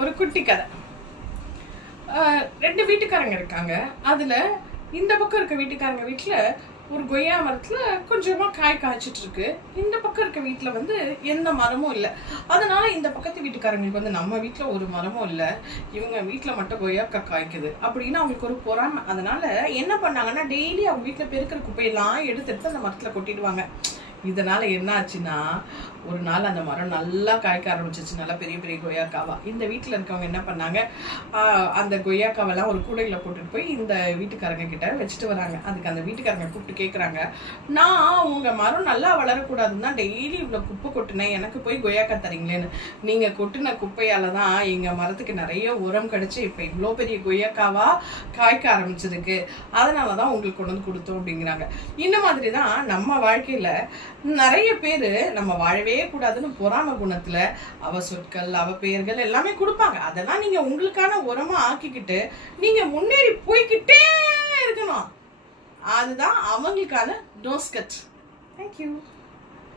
ஒரு குட்டி கதை. ரெண்டு வீட்டுக்காரங்க இருக்காங்க. அதுல இந்த பக்கம் இருக்க வீட்டுக்காரங்க வீட்டுல ஒரு கொய்யா மரத்துல கொஞ்சமா காய் காய்ச்சிட்டு இருக்கு. இந்த பக்கம் இருக்க வீட்டுல எந்த மரமும் இல்லை. அதனால இந்த பக்கத்து வீட்டுக்காரங்களுக்கு நம்ம வீட்டுல ஒரு மரமும் இல்லை, இவங்க வீட்டுல மட்டும் கொய்யாக்கா காய்க்குது அப்படின்னு அவங்களுக்கு ஒரு பொறாமை. அதனால என்ன பண்ணாங்கன்னா, டெய்லி அவங்க வீட்டுல பெருக்கிற குப்பையெல்லாம் எடுத்து அந்த மரத்துல கொட்டிடுவாங்க. இதனால என்ன ஆச்சுன்னா, ஒரு நாள் அந்த மரம் நல்லா காய்க்க ஆரம்பிச்சிச்சு, நல்லா பெரிய பெரிய கொய்யாக்காவா. இந்த வீட்டுல இருக்கவங்க என்ன பண்ணாங்க, அந்த கொய்யாக்காவெல்லாம் ஒரு கூடையில போட்டுட்டு போய் இந்த வீட்டுக்காரங்க கிட்ட வச்சுட்டு வராங்க. அதுக்கு அந்த வீட்டுக்காரங்க கூப்பிட்டு கேட்குறாங்க, நான் உங்க மரம் நல்லா வளரக்கூடாதுன்னா டெய்லி இவ்வளவு குப்பை கொட்டினேன், எனக்கு போய் கொய்யாக்கா தரீங்களேன்னு. நீங்க கொட்டின குப்பையால தான் எங்க மரத்துக்கு நிறைய உரம் கிடைச்சு இப்ப இவ்வளோ பெரிய கொய்யாக்காவா காய்க்க ஆரம்பிச்சிருக்கு, அதனாலதான் உங்களுக்கு கொண்டு வந்து கொடுத்தோம் அப்படிங்கிறாங்க. இந்த மாதிரிதான் நம்ம வாழ்க்கையில நிறைய பேரு நம்ம வாழவே கூடாதுன்னு பொறாம குணத்துல அவ சொற்கள், அவ பெயர்கள் எல்லாமே கொடுப்பாங்க. அதெல்லாம் நீங்க உங்களுக்கான உரமா ஆக்கிக்கிட்டு நீங்க முன்னேறி போய்கிட்டே இருக்கணும். அதுதான் அவங்களுக்கான நோஸ்கட். தேங்க்யூ.